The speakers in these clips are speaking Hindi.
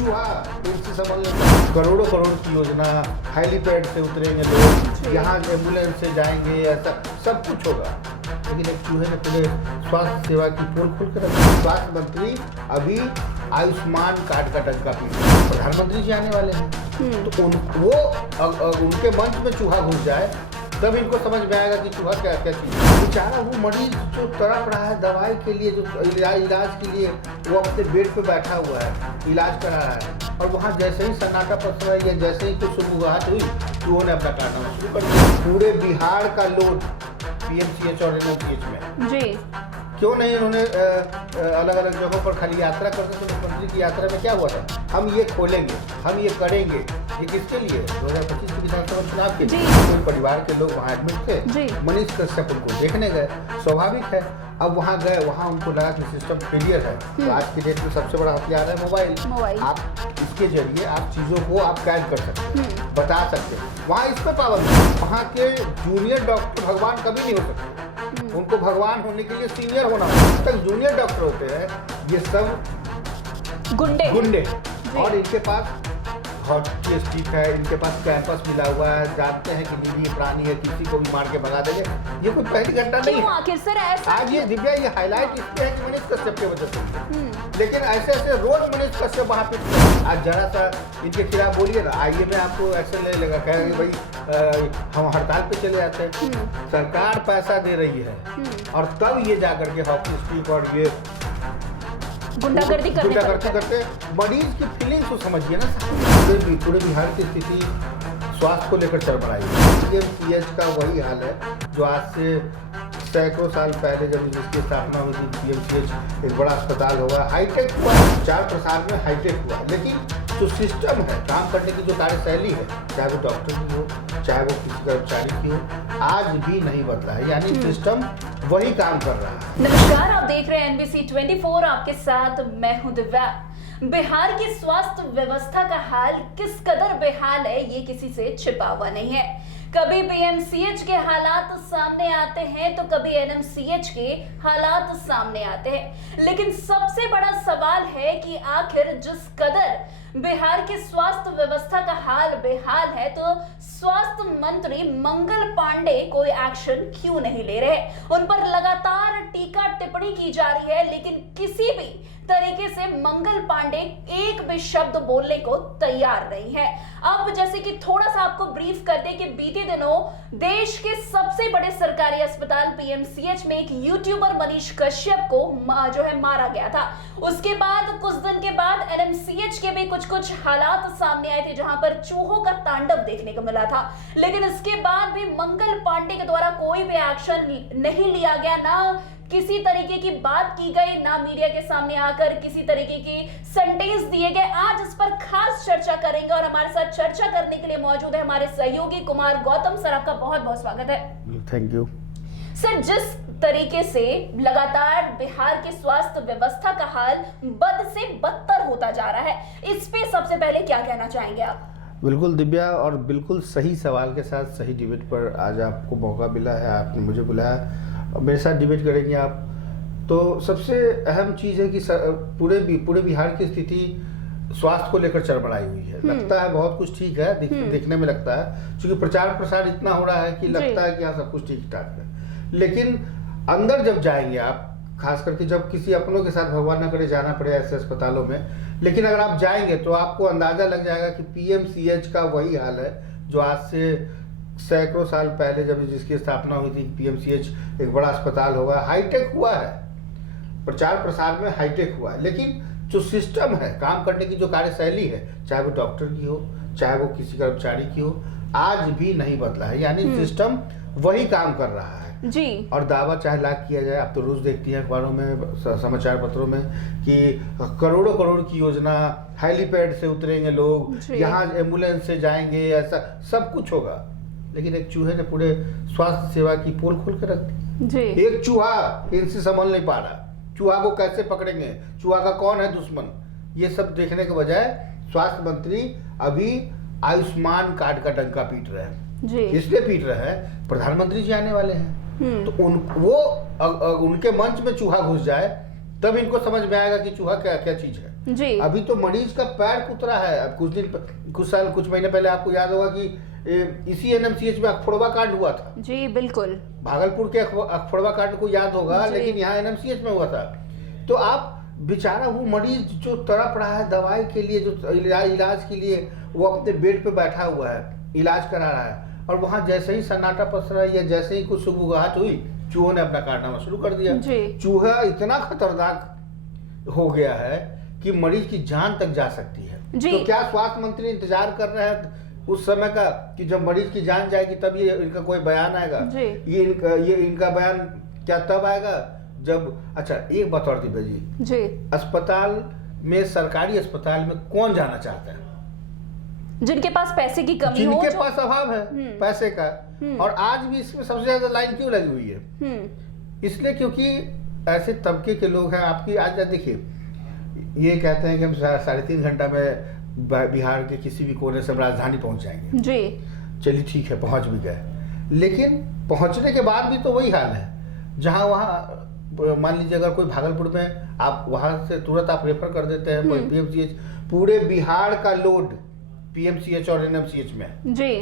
चूहा इनसे संभल नहीं, करोड़ों करोड़ की योजना, हेलीपैड से उतरेंगे लोग, यहाँ एम्बुलेंस से जाएंगे, ऐसा सब कुछ होगा, लेकिन एक चूहे ने पूरे स्वास्थ्य सेवा की पोल खोल कर रखी। स्वास्थ्य मंत्री अभी आयुष्मान कार्ड का टंका पीटे, प्रधानमंत्री जी आने वाले हैं, तो उनके मंच में चूहा घुस जाए तब इनको समझ में आएगा कि चूहा क्या क्या चीज़ है। बेचारा वो मरीज जो तड़प रहा है दवाई के लिए, जो इलाज के लिए वो अपने बेड पे बैठा हुआ है, इलाज करा रहा है, और वहाँ जैसे ही सन्नाटा पसरा या जैसे ही कुछ शुरुआत हुई चूहों ने अपना कारनामा शुरू कर दिया। पूरे बिहार का लोड पीएमसीएच और एनएमसीएच में जी, क्यों नहीं इन्होंने अलग अलग जगहों पर खाली यात्रा करते थे। मुख्यमंत्री की यात्रा में क्या हुआ था, हम ये खोलेंगे, हम ये करेंगे, ये किसके लिए? 2025 के विधानसभा चुनाव के लिए। कोई परिवार के लोग वहाँ एडमिट थे, मनीष कश्यप उनको देखने गए, स्वाभाविक है। अब वहाँ गए, वहाँ उनको लगा कि सिस्टम फेलियर है। तो आज के डेट में सबसे बड़ा हथियार है मोबाइल। आप इसके जरिए आप चीज़ों को आप गाइड कर सकते हैं, बता सकते हैं। वहाँ इस पर पाबंदी, वहाँ के जूनियर डॉक्टर भगवान कभी नहीं हो सकते, उनको भगवान होने के लिए सीनियर होना है। तक जूनियर डॉक्टर होते हैं, ये सब गुंडे और इनके पास हॉस्टिक है, इनके पास कैंपस मिला हुआ है, जानते हैं कि नीली प्राणी है, किसी को भी मार के भगा देंगे। ये कोई पहली घंटा नहीं है। आखिर सर ऐसा आज ये दिव्या ये हाईलाइट इसलिए है कि मनीष कश्यप की वजह से, लेकिन ऐसे ऐसे रोज मनीष कश्यप वहाँ पे आज जरा सा इनके खिलाफ बोलिए ना, आइए मैं आपको एक्शन ले लेगा, कहेंगे भाई हम हड़ताल पे चले जाते हैं। सरकार पैसा दे रही है और तब ये जाकर के हॉकी स्टिक और ये गुंडागर्दी करते मरीज की फीलिंग्स को समझिए ना। पूरे बिहार की स्थिति स्वास्थ्य को लेकर चरमराई है। पीएमसीएच का वही हाल है जो आज से सैकड़ों साल पहले जब जिसकी स्थापना हुई थी। पीएमसीएच एक बड़ा अस्पताल हुआ, हाईटेक हुआ, प्रचार प्रसार में हाईटेक हुआ, लेकिन जो सिस्टम है, काम करने की जो कार्यशैली है, चाहे वो डॉक्टर की हो, चाहे वो किसी कर्मचारी की हो, आज भी नहीं बदला है। यानी सिस्टम वही काम कर रहा है। नमस्कार, आप देख रहे हैं NBC 24, आपके साथ मैं हूं दिव्या। बिहार की स्वास्थ्य व्यवस्था का हाल किस कदर बेहाल है ये किसी से छिपा हुआ नहीं है। कभी पीएमसीएच के हालात सामने आते हैं तो कभी एनएमसीएच के हालात सामने आते हैं, लेकिन सबसे बड़ा सवाल है कि आखिर जिस कदर बिहार की स्वास्थ्य व्यवस्था का हाल बेहाल है तो स्वास्थ्य मंत्री मंगल पांडे कोई एक्शन क्यों नहीं ले रहे। उन पर लगातार टीका टिप्पणी की जा रही है, लेकिन किसी भी तरीके से मंगल पांडे एक भी शब्द बोलने को तैयार नहीं है। अब जैसे कि थोड़ा सा आपको ब्रीफ कर दें कि बीते दिनों देश के सबसे बड़े सरकारी अस्पताल पीएमसीएच में एक यूट्यूबर मनीष कश्यप को जो है मारा गया था। उसके बाद कुछ दिन के बाद एनएमसीएच के भी कुछ हालात सामने आए थे जहां पर चूहों का तांडव देखने को मिला था, लेकिन इसके बाद भी मंगल पांडे के द्वारा कोई भी एक्शन नहीं लिया गया, ना किसी तरीके की बात की गई, ना मीडिया के सामने आकर किसी तरीके के सेंटेंस दिए गए। आज इस पर खास चर्चा करेंगे और हमारे साथ चर्चा करने के लिए मौजूद है हमारे सहयोगी कुमार गौतम सर। आपका बहुत बहुत स्वागत है। Thank you sir. जिस तरीके से लगातार बिहार की स्वास्थ्य व्यवस्था का हाल बद से बदतर होता जा रहा है, इस पे सबसे पहले क्या कहना चाहेंगे आप? बिल्कुल दिव्या, और बिल्कुल सही सवाल के साथ सही डिबेट पर आज आपको मौका मिला है, आपने मुझे बुलाया, मेरे साथ डिबेट करेंगे आप। तो सबसे अहम चीज़ है कि पूरे बिहार की स्थिति स्वास्थ्य को लेकर चरमराई हुई है। लगता है बहुत कुछ ठीक है, देखने में लगता है, क्योंकि प्रचार प्रसार इतना हो रहा है कि लगता है कि हाँ सब कुछ ठीक ठाक है, लेकिन अंदर जब जाएंगे आप, खास करके जब किसी अपनों के साथ भगवान न करे जाना पड़े ऐसे अस्पतालों में, लेकिन अगर आप जाएंगे तो आपको अंदाजा लग जाएगा कि पीएमसीएच का वही हाल है जो आज से सैकड़ों साल पहले जब जिसकी स्थापना हुई थी। पीएमसीएच एक बड़ा अस्पताल हुआ, हाईटेक हुआ है, प्रचार प्रसार में हाईटेक हुआ है, लेकिन जो सिस्टम है, काम करने की जो कार्यशैली है, चाहे वो डॉक्टर की हो, चाहे वो किसी कर्मचारी की हो, आज भी नहीं बदला है। यानी सिस्टम वही काम कर रहा है जी। और दावा चाहे लाख किया जाए, आप तो रोज देखती हैं अखबारों में, समाचार पत्रों में कि करोड़ों करोड़ की योजना, हेलीपैड से उतरेंगे लोग, यहाँ एम्बुलेंस से जाएंगे, ऐसा सब कुछ होगा, लेकिन एक चूहे ने पूरे स्वास्थ्य सेवा की पोल खोल कर रख दी। एक चूहा इनसे संभल नहीं पा रहा, चूहा को कैसे पकड़ेंगे, चूहा का कौन है दुश्मन, ये सब देखने के बजाय स्वास्थ्य मंत्री अभी आयुष्मान कार्ड का डंका पीट रहे हैं। इसलिए पीट रहे हैं, प्रधानमंत्री जी आने वाले हैं, तो उनके मंच में चूहा घुस जाए तब इनको समझ में आएगा कि चूहा क्या क्या चीज है। जी। अभी तो मरीज का पैर कुतरा है। अब कुछ महीने पहले आपको याद होगा कि इसी एनएमसीएच में अखफोड़वा कांड हुआ था। जी बिल्कुल। भागलपुर के अखफोड़वा कांड को याद होगा, लेकिन यहाँ एनएमसीएच में हुआ था। तो आप बेचारा वो मरीज जो तड़प रहा है दवाई के लिए, जो इलाज के लिए, वो अपने बेड पे बैठा हुआ है, इलाज करा रहा है, और वहां जैसे ही सन्नाटा पसरा या जैसे ही कुछ सुबुगाहट हुई, चूहों ने अपना कारनामा शुरू कर दिया। चूहा इतना खतरनाक हो गया है कि मरीज की जान तक जा सकती है। तो क्या स्वास्थ्य मंत्री इंतजार कर रहे हैं उस समय का कि जब मरीज की जान जाएगी तब ये इनका कोई बयान आएगा? ये इनका बयान क्या तब आएगा जब, अच्छा एक बात और दिव्या जी, अस्पताल में, सरकारी अस्पताल में कौन जाना चाहता है? जिनके पास पैसे की कमी हो, जिनके पास अभाव है पैसे का। और आज भी इसमें सबसे ज्यादा लाइन क्यों लगी हुई है? इसलिए क्योंकि ऐसे तबके के लोग हैं। आपकी आज देखिए, ये कहते हैं कि हम 3.5 घंटा में बिहार के किसी भी कोने से राजधानी पहुंच जाएंगे। जी चलिए ठीक है, पहुंच भी गए, लेकिन पहुंचने के बाद भी तो वही हाल है। जहां वहां मान लीजिए अगर कोई भागलपुर में, आप वहां से तुरंत आप रेफर कर देते हैं पीएमसीएच, पूरे बिहार का लोड पीएमसीएच और एनएमसीएच में जी।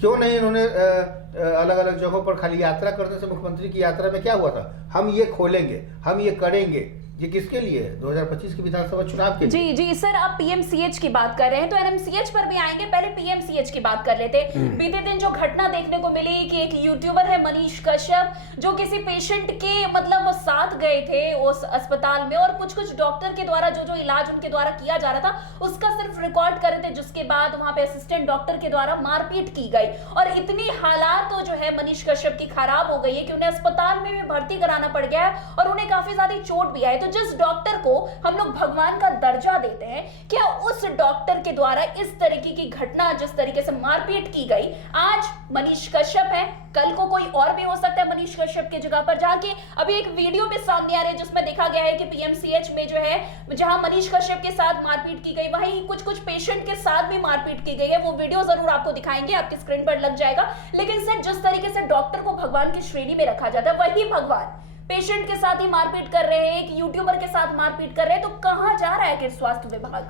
क्यों नहीं इन्होंने अलग अलग जगहों पर खाली यात्रा करने से, मुख्यमंत्री की यात्रा में क्या हुआ था, हम ये खोलेंगे, हम ये करेंगे, ये किसके लिए? 2025 के विधानसभा चुनाव के लिए। जी सर, आप पीएमसीएच की बात कर रहे हैं तो एनएमसीएच पर भी आएंगे, पहले पीएमसीएच की बात कर लेते हैं। बीते दिन जो घटना देखने को मिली कि एक यूट्यूबर है मनीष कश्यप, जो किसी पेशेंट के मतलब साथ गए थे उस अस्पताल में, और कुछ डॉक्टर के द्वारा जो इलाज उनके द्वारा किया जा रहा था उसका सिर्फ रिकॉर्ड कर रहे थे, जिसके बाद वहां पे असिस्टेंट डॉक्टर के द्वारा मारपीट की गई। और इतनी हालात तो जो है मनीष कश्यप की खराब हो गई है कि उन्हें अस्पताल में भी भर्ती कराना पड़ गया है और उन्हें काफी ज्यादा चोट भी आई। तो जिस डॉक्टर को हम लोग भगवान का दर्जा देते हैं, क्या उस डॉक्टर के द्वारा इस तरीके की घटना, जिस तरीके से मारपीट की गई, आज मनीष कश्यप है, कल को कोई और भी हो सकता है मनीष कश्यप की जगह पर। जाके अभी एक वीडियो भी सामने आ रही है जिसमें देखा गया है कि पीएमसीएच में जो है, जहां मनीष कश्यप के साथ मारपीट की गई, वहीं कुछ पेशेंट के साथ भी मारपीट की गई है। वो वीडियो जरूर आपको दिखाएंगे, आपकी स्क्रीन पर लग जाएगा। लेकिन सर, जिस तरीके से डॉक्टर को भगवान की श्रेणी में रखा जाता है, वही भगवान पेशेंट के साथ ही मारपीट कर रहे हैं, एक यूट्यूबर के साथ मारपीट कर रहे हैं, तो कहां जा रहा है कि स्वास्थ्य विभाग?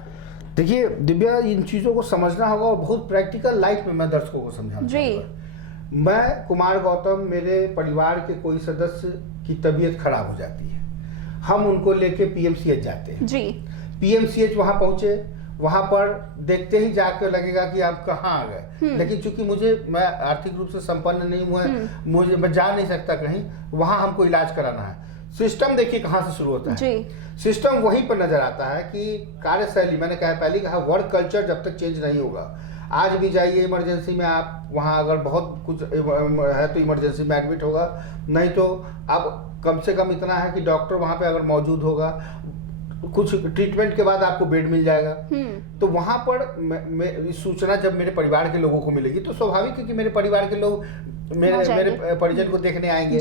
देखिए दिव्या, इन चीजों को समझना होगा और बहुत प्रैक्टिकल लाइफ में मैं दर्शकों को समझाना चाहूंगा। मैं कुमार गौतम, मेरे परिवार के कोई सदस्य की तबीयत खराब हो जाती है, हम उनको लेके पीएमसीएच जाते हैं जी। पीएमसीएच वहां पहुंचे, वहां पर देखते ही जाकर लगेगा कि आप कहाँ आ गए, लेकिन चूंकि मैं आर्थिक रूप से संपन्न नहीं हुआ, मैं जा नहीं सकता कहीं, वहां हमको इलाज कराना है। सिस्टम देखिए कहाँ से शुरू होता है जी। सिस्टम वहीं पर नजर आता है कि कार्यशैली, मैंने पहले कहा, वर्क कल्चर जब तक चेंज नहीं होगा। आज भी जाइए इमरजेंसी में, आप वहाँ अगर बहुत कुछ है तो इमरजेंसी में एडमिट होगा, नहीं तो आप कम से कम इतना है कि डॉक्टर वहाँ पे अगर मौजूद होगा, कुछ ट्रीटमेंट के बाद आपको बेड मिल जाएगा। तो वहां पर सूचना जब मेरे परिवार के लोगों को मिलेगी तो स्वाभाविक है कि मेरे परिवार के लोग मेरे परिजन को देखने आएंगे।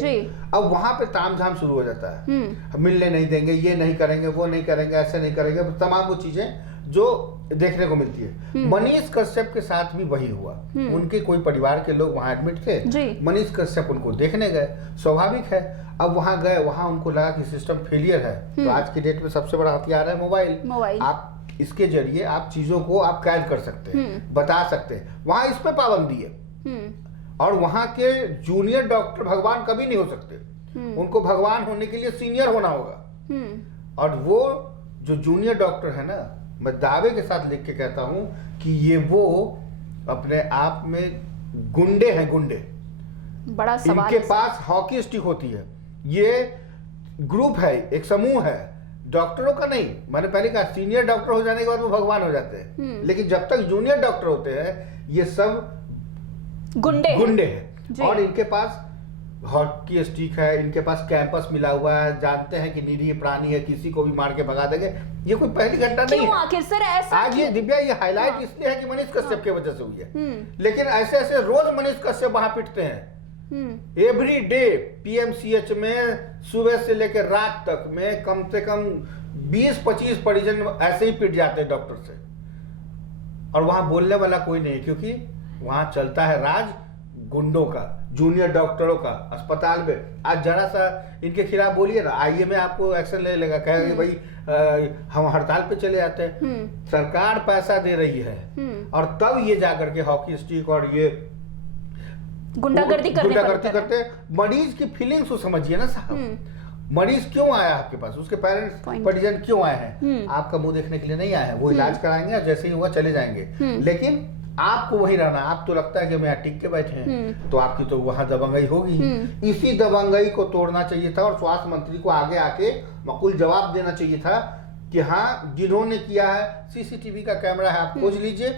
अब वहां पे तामझाम शुरू हो जाता है, मिलने नहीं देंगे, ये नहीं करेंगे, वो नहीं करेंगे, ऐसे नहीं करेंगे, तमाम वो चीजें जो देखने को मिलती है। मनीष कश्यप के साथ भी वही हुआ। उनके कोई परिवार के लोग वहां एडमिट थे, मनीष कश्यप उनको देखने गए, स्वाभाविक है। अब वहां गए, वहां उनको लगा कि सिस्टम फेलियर है। तो आज की डेट में सबसे बड़ा हथियार है मोबाइल। आप इसके जरिए आप चीजों को आप कैद कर सकते हैं, बता सकते हैं। वहां इस पे पाबंदी है, और वहां के जूनियर डॉक्टर भगवान कभी नहीं हो सकते। उनको भगवान होने के लिए सीनियर होना होगा। और वो जो जूनियर डॉक्टर है ना, मैं दावे के साथ लिख के कहता हूं कि ये वो अपने आप में गुंडे हैं, गुंडे। बड़ा सवाल। इनके पास हॉकी स्टिक होती है। ये ग्रुप है, एक समूह है, डॉक्टरों का नहीं। मैंने पहले कहा, सीनियर डॉक्टर हो जाने के बाद वो भगवान हो जाते हैं, लेकिन जब तक जूनियर डॉक्टर होते हैं ये सब गुंडे हैं। और इनके पास हॉकी स्टिक है, इनके पास कैंपस मिला हुआ है, जानते हैं कि निरीह प्राणी है, किसी को भी मार के भगा देंगे। ये कोई पहली घटना नहीं है। आखिर सर ऐसा आज ये दिव्या, ये हाईलाइट इसलिए है कि मनीष कश्यप की वजह से हुई है, लेकिन ऐसे ऐसे रोज मनीष कश्यप वहां पिटते हैं। एवरी डे पीएमसीएच में सुबह से लेकर रात तक में कम से कम 20-25 परिजन ऐसे ही पिट जाते हैं डॉक्टर से, और वहां बोलने वाला कोई नहीं, क्योंकि वहां चलता है राज गुंडों का, जूनियर डॉक्टरों का अस्पताल में आज जरा सा इनके खिलाफ बोलिए ना, आईएमए आपको एक्शन ले लेगा, कहेगा भाई हम हड़ताल पे चले जाते हैं। सरकार पैसा दे रही है और तब ये जाकर के हॉकी स्टिक और ये गुंडागर्दी करते हैं। मरीज की फीलिंग्स को समझिए ना साहब। मरीज क्यों आया आपके पास, उसके पेरेंट्स परिजन क्यों आए हैं? आपका मुंह देखने के लिए नहीं आए हैं, वो इलाज कराएंगे और जैसे ही हुआ चले जाएंगे। लेकिन आपको वही रहना, आप तो लगता है कि मैं यहाँ टिक के बैठे हैं, तो आपकी तो वहां दबंगई होगी। इसी दबंगई को तोड़ना चाहिए था और स्वास्थ्य मंत्री को आगे आके मकुल जवाब देना चाहिए था कि हाँ, जिन्होंने किया है, सीसीटीवी का कैमरा है, आप खोज लीजिए।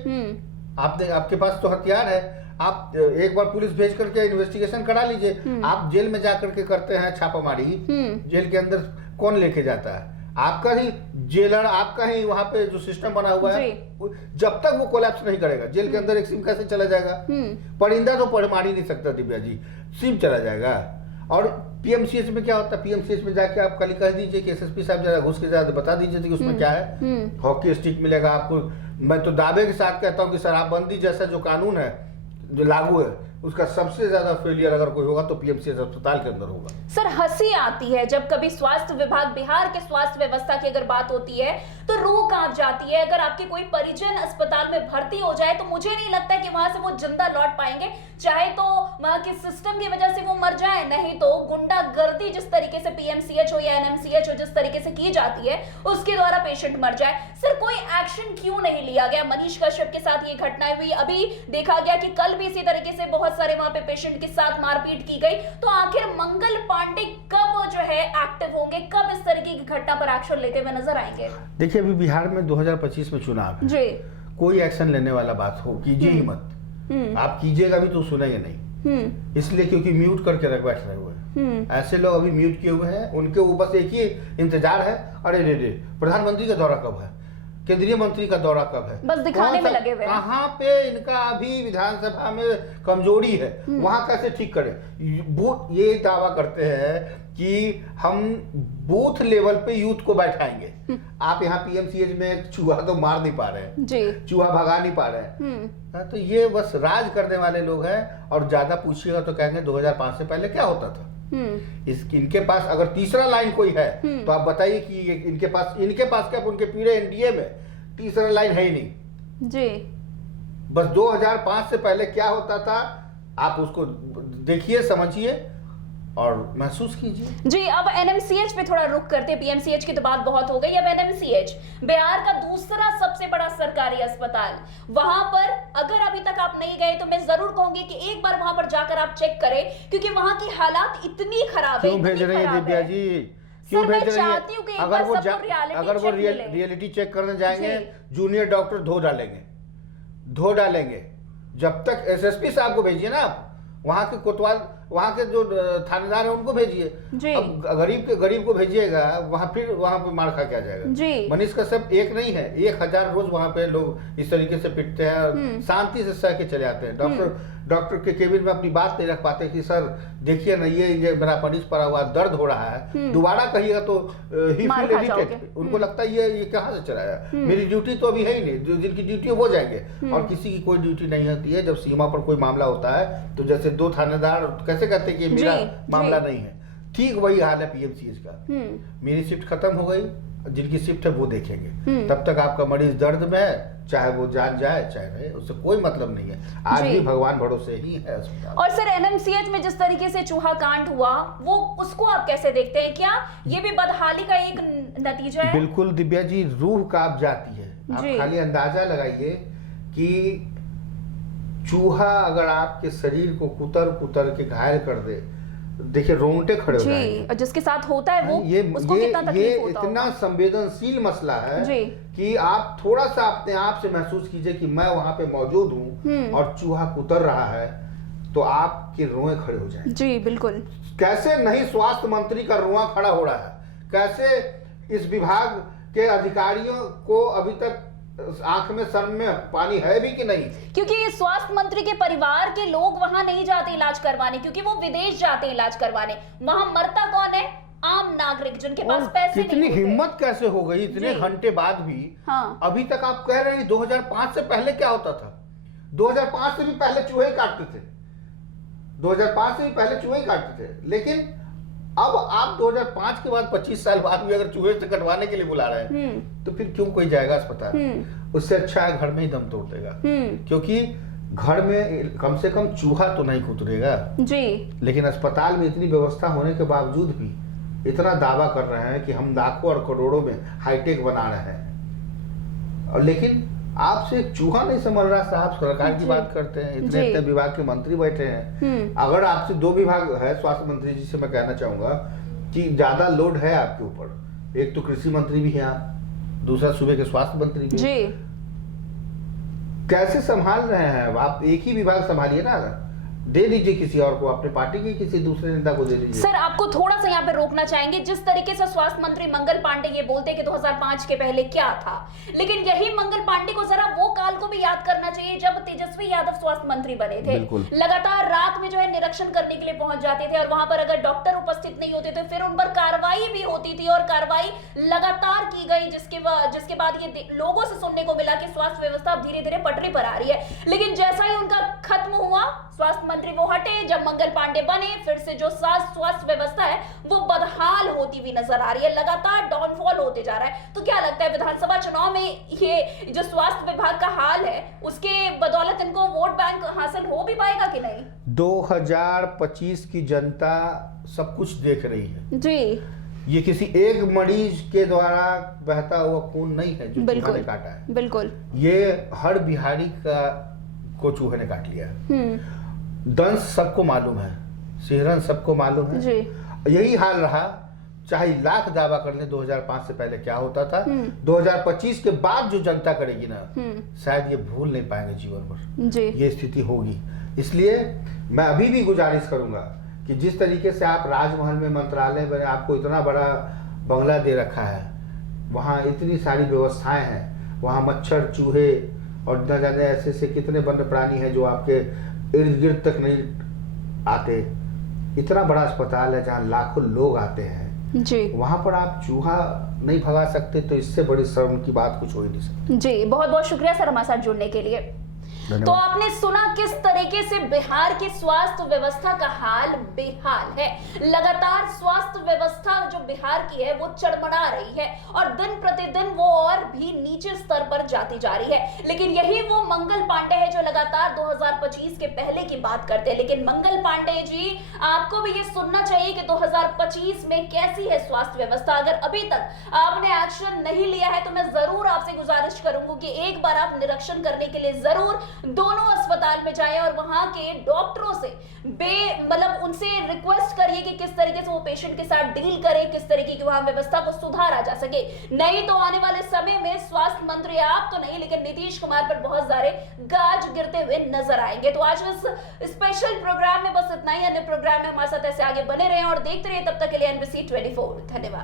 आपने, आपके पास तो हथियार है, आप एक बार पुलिस भेज करके इन्वेस्टिगेशन करा लीजिए। आप जेल में जाकर के करते हैं छापामारी, जेल के अंदर कौन लेके जाता है? आपका ही जेलर, आपका ही वहां पे जो सिस्टम बना हुआ है, जब तक वो कोलैप्स नहीं करेगा, जेल के अंदर एक सिम कैसे चला जाएगा? परिंदा तो मार ही नहीं सकता दिव्या जी, सिम चला जाएगा। और पीएमसीएच में क्या होता है? पीएमसीएच में जाके आप कल कह दीजिए कि एसएसपी साहब जरा घुस के ज्यादा बता दीजिए कि उसमें क्या है। हॉकी स्टिक मिलेगा आपको। मैं तो दावे के साथ कहता हूँ कि शराबबंदी जैसा जो कानून है जो लागू है, उसका सबसे ज्यादा फेलियर अगर कोई होगा तो पीएमसीएच अस्पताल के अंदर होगा। सर, हंसी आती है जब कभी स्वास्थ्य विभाग, बिहार के स्वास्थ्य व्यवस्था की अगर बात होती है तो रूह कांप जाती है। अगर आपके कोई परिजन अस्पताल में भर्ती हो जाए तो मुझे नहीं लगता कि वहां से वो जिंदा लौट पाएंगे। चाहे तो वहां के सिस्टम की वजह से वो मर जाए, नहीं तो गुंडागर्दी जिस तरीके से पीएमसीएच हो या एनएमसीएच हो जिस तरीके से की जाती है उसके द्वारा पेशेंट मर जाए। सर, कोई एक्शन क्यों नहीं लिया गया? मनीष कश्यप के साथ ये घटनाएं हुई, अभी देखा गया कि कल भी इसी तरीके से बहुत सारे वहां पे पेशेंट के साथ मारपीट की गई। तो आखिर मंगल पांडे कब जो है एक्टिव होंगे, कब इस तरीके की घटना पर एक्शन लेते हुए नजर आएंगे? देखिए, अभी बिहार में 2025 में चुनाव है जी, कोई एक्शन लेने वाला बात हो कीजिए ही मत। आप कीजिएगा भी तो सुनेंगे नहीं, इसलिए क्योंकि म्यूट करके रख बैठ रहे हुए हैं। ऐसे लोग अभी म्यूट किए हुए हैं, उनके ऊपर बस एक ही इंतजार है, अरे रे प्रधानमंत्री का दौरा कब है, केंद्रीय मंत्री का दौरा कब है, बस दिखाने में लगे हुए हैं। कहाँ पे इनका अभी विधानसभा में कमजोरी है, वहां कैसे ठीक करें। ये दावा करते हैं कि हम बूथ लेवल पे यूथ को बैठाएंगे। आप यहाँ पीएमसीएच में एक चूहा तो मार नहीं पा रहे हैं जी, चूहा भगा नहीं पा रहे हैं। तो ये बस राज करने वाले लोग हैं। और ज्यादा पूछिएगा तो कहेंगे 2005 से पहले क्या होता था। इनके पास अगर तीसरा लाइन कोई है तो आप बताइए कि इनके पास क्या, उनके पूरे एनडीए में तीसरा लाइन है ही नहीं जी। बस 2005 से पहले क्या होता था आप उसको देखिए, समझिए और महसूस कीजिए जी। अब एनएमसीएच पे थोड़ा रुक करते हैं, पीएमसीएच की तो बात बहुत हो गई। अब एनएमसीएच बिहार का दूसरा सबसे बड़ा सरकारी अस्पताल, वहां पर अगर अभी तक आप नहीं गए तो मैं जरूर कहूंगी कि एक बार वहां पर जाकर आप चेक करें, क्योंकि वहां की हालात इतनी खराब है। क्यों भेज रही है दिव्या जी, क्यों भेज रही है? अगर वो रियलिटी चेक करने जाएंगे, जूनियर डॉक्टर धो डालेंगे। जब तक एसएसपी साहब को भेजिए ना आप, वहां के कोतवाल, वहां के जो थानेदार है उनको भेजिए। अब गरीब को भेजिएगा वहां, फिर वहां पे मार खा के आ जाएगा। मनीष कश्यप एक नहीं है, 1000 रोज वहां पे लोग इस तरीके से पिटते हैं, शांति से सह के चले आते हैं। डॉक्टर के केबिन में अपनी बात नहीं रख पाते कि सर देखिए ना, ये मेरा मरीज पड़ा हुआ दर्द हो रहा है, दोबारा कहिएगा तो ही फील इरिटेट। उनको लगता है ये कहाँ से चलाया, मेरी ड्यूटी तो अभी है ही नहीं, जो जिनकी ड्यूटी है वो जाएंगे। और किसी की कोई ड्यूटी नहीं होती है। जब सीमा पर कोई मामला होता है तो जैसे 2 थानेदार कैसे कहते हैं कि मेरा मामला नहीं है, ठीक वही हाल है पीएमसीएच का। मेरी शिफ्ट खत्म हो गई, जिनकी शिफ्ट है वो देखेंगे। तब तक आपका मरीज दर्द में है, चाहे वो जान जाए चाहे रहे, उससे कोई मतलब नहीं है। आज भी भगवान भरोसे ही है अस्पताल। और सर, एनएमसीएच में जिस तरीके से चूहा कांड हुआ, वो उसको आप कैसे देखते हैं? क्या ये भी बदहाली का एक नतीजा है? बिल्कुल दिव्या जी, रूह कांप जाती है। आप खाली अंदाजा लगाइए कि चूहा अगर आपके शरीर को कुतर के घायल कर दे, देखिए रोंगटे खड़े हो जाएंगे। और जिसके साथ होता है वो उसको कितना तकलीफ होता है। इतना संवेदनशील मसला है कि आप थोड़ा सा अपने आप से महसूस कीजिए कि मैं वहां पे मौजूद हूँ और चूहा कुतर रहा है, तो आपके रोए खड़े हो जाएंगे जी। बिल्कुल। कैसे नहीं स्वास्थ्य मंत्री का रोआ खड़ा हो रहा है, कैसे इस विभाग के अधिकारियों को अभी तक आंख में सर में पानी है भी कि नहीं? क्योंकि स्वास्थ्य मंत्री के परिवार के लोग वहां नहीं जाते इलाज करवाने, क्योंकि वो विदेश जाते इलाज करवाने। वहां मरता कौन है? आम नागरिक, जिनके पास पैसे नहीं होते। इतनी हिम्मत कैसे हो गई इतने घंटे बाद भी? अभी तक आप कह रहे हैं 2005 से पहले क्या होता था? 2005 से भी पहले चूहे काटते थे। 2005 से भी पहले चूहे ही काटते थे, लेकिन अब आप 2005 के बाद 25 साल बाद भी अगर चूहे से कटवाने के लिए बुला रहे हैं तो फिर क्यों कोई जाएगा अस्पताल? उससे अच्छा है घर में ही दम तोड़ देगा, क्योंकि घर में कम से कम चूहा तो नहीं कुतरेगा जी। लेकिन अस्पताल में इतनी व्यवस्था होने के बावजूद भी इतना दावा कर रहे हैं कि हम लाखों और करोड़ों में हाईटेक बना रहे हैं, और लेकिन आपसे चूहा नहीं समझ रहा साहब। सरकार की बात करते हैं, इतने इतने विभाग के मंत्री बैठे हैं। अगर आपसे 2 विभाग है, स्वास्थ्य मंत्री जी से मैं कहना चाहूंगा कि ज्यादा लोड है आपके ऊपर। एक तो कृषि मंत्री भी हैं आप, दूसरा सूबे के स्वास्थ्य मंत्री भी जी। कैसे संभाल रहे हैं आप? एक ही विभाग संभालिए ना, दे दीजिए किसी और को, अपने पार्टी के किसी दूसरे नेता को दे दीजिए। सर आपको थोड़ा सा यहाँ पे रोकना चाहेंगे। जिस तरीके से स्वास्थ्य मंत्री मंगल पांडे ये बोलते हैं कि 2005 के पहले क्या था, लेकिन यही मंगल पांडे को जरा वो काल को भी याद करना चाहिए जब तेजस्वी यादव स्वास्थ्य मंत्री बने थे। लगातार रात में जो है निरीक्षण करने के लिए पहुंच जाते थे और वहां पर अगर डॉक्टर उपस्थित नहीं होते थे फिर उन पर कार्रवाई भी होती थी और कार्रवाई लगातार की गई, जिसके बाद ये लोगों से सुनने को मिला कि स्वास्थ्य व्यवस्था अब धीरे धीरे पटरी पर आ रही है। लेकिन जैसा ही उनका खत्म हुआ, स्वास्थ्य मंत्री वो हटे, जब मंगल पांडे बने फिर से जो स्वास्थ्य व्यवस्था है वो बदहाल होती हुई नजर आ रही है, लगातार डाउनफॉल होते जा रहा है। तो क्या लगता है विधानसभा चुनाव में ये जो स्वास्थ्य विभाग का हाल है उसके बदौलत इनको वोट बैंक हासिल हो भी पाएगा कि नहीं? 2025 की जनता सब कुछ देख रही है जी। ये किसी एक मरीज के द्वारा बहता हुआ खून नहीं है जो चूहे ने काटा है। बिल्कुल, ये हर बिहारी को चूहे ने काट लिया है। दंश सबको मालूम है, सिहरन सबको मालूम है जी। यही हाल रहा, चाहे लाख दावा कर ले 2005 से पहले क्या होता था, 2025 के बाद जो जनता करेगी ना, शायद ये भूल नहीं पाएंगे जीवन भर जी। ये स्थिति होगी। इसलिए मैं अभी भी गुजारिश करूंगा कि जिस तरीके से आप राजमहल में, मंत्रालय में आपको इतना बड़ा बंगला दे रखा है, वहाँ इतनी सारी व्यवस्थाएं हैं, वहाँ मच्छर, चूहे और न जाने ऐसे से कितने वन्य प्राणी हैं जो आपके इर्द गिर्द तक नहीं आते। इतना बड़ा अस्पताल है जहाँ लाखों लोग आते हैं जी। वहां पर आप चूहा नहीं भगा सकते, तो इससे बड़ी शर्म की बात कुछ हो ही नहीं सकती जी। बहुत बहुत शुक्रिया सर हमारे साथ जुड़ने के लिए। तो आपने सुना किस तरीके से बिहार की स्वास्थ्य व्यवस्था का हाल बेहाल है। लगातार स्वास्थ्य व्यवस्था जो बिहार की है वो चरमरा रही है और दिन प्रतिदिन वो और भी नीचे स्तर पर जाती जा रही है। लेकिन यही वो मंगल पांडे है जो लगातार 2025 के पहले की बात करते हैं। लेकिन मंगल पांडे जी, आपको भी ये सुनना चाहिए कि 2025 में कैसी है स्वास्थ्य व्यवस्था। अगर अभी तक आपने एक्शन नहीं लिया है तो मैं जरूर आपसे गुजारिश करूंगी कि एक बार आप निरीक्षण करने के लिए जरूर दोनों अस्पताल में जाएं और वहां के डॉक्टरों से मतलब उनसे रिक्वेस्ट करिए कि किस तरीके से वो पेशेंट के साथ डील करें, किस तरीके की वहां व्यवस्था को सुधारा जा सके। नहीं तो आने वाले समय में स्वास्थ्य मंत्री आप तो नहीं लेकिन नीतीश कुमार पर बहुत सारे गाज गिरते हुए नजर आएंगे। तो आज इस स्पेशल प्रोग्राम में बस इतना ही। अन्य प्रोग्राम में हमारे साथ ऐसे आगे बने रहे और देखते रहे। तब तक के लिए NBC 24 धन्यवाद।